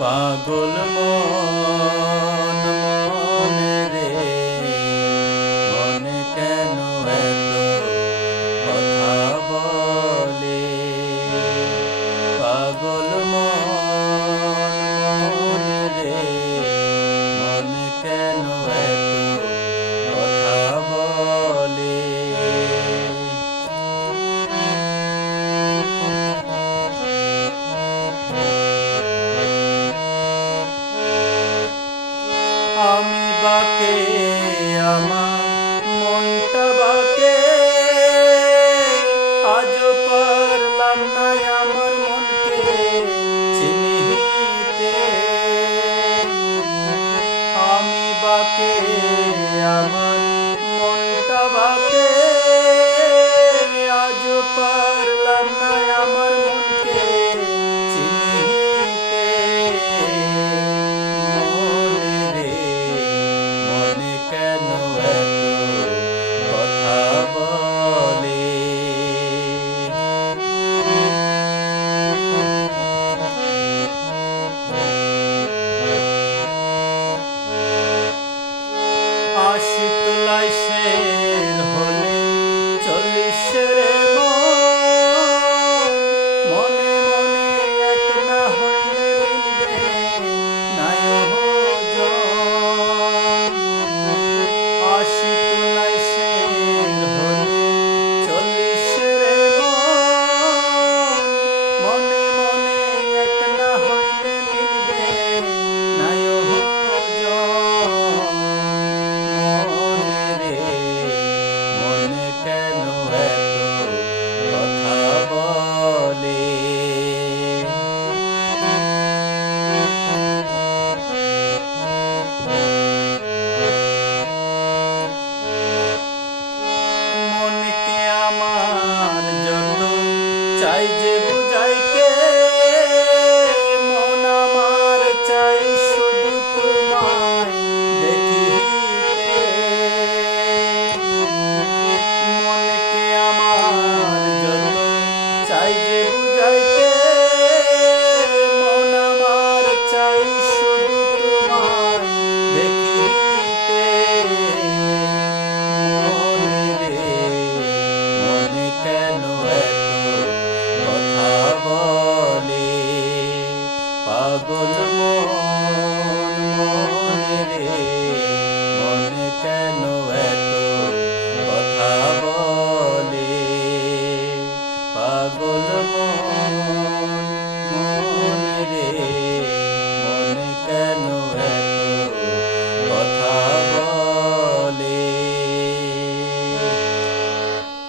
পাগল মন মনে রে, মনে কেন এত কথা বলে? পাগল মন মনে রে, মনে কেন এত কথা বলে? আমি বাকে আমার মনটা বাকে, আজও পারলাম না আমার মনকে চিনিতে। আমি বাকে আমার মনটা বাকে, আজও পারলাম না আমার মনকে চিনিতে। কেন এত কথা বলে? আশিত লাইশের হলে 40 রে মনে মনে এক না হইলে মিলবে নাই ওজন। আশিত লাইশের হলে 40 রে মনে মনে এক না হইলে মিলবে নাই ওজন। মনে কেন এত কথা বলে? মনকে আমার যত চাই যে বুঝাইতে, মন আমার চাই শুধু তোমায় দেখিতে। মনকে আমার যত চাই যে বুঝাইতে, মন আমার চাই শুধু তোমায় দেখিতে। মনে রে, মনে কেন এত কথা বলে? পাগল মন মনে রে, মনে কেন এত কথা বলে? পাগল মন।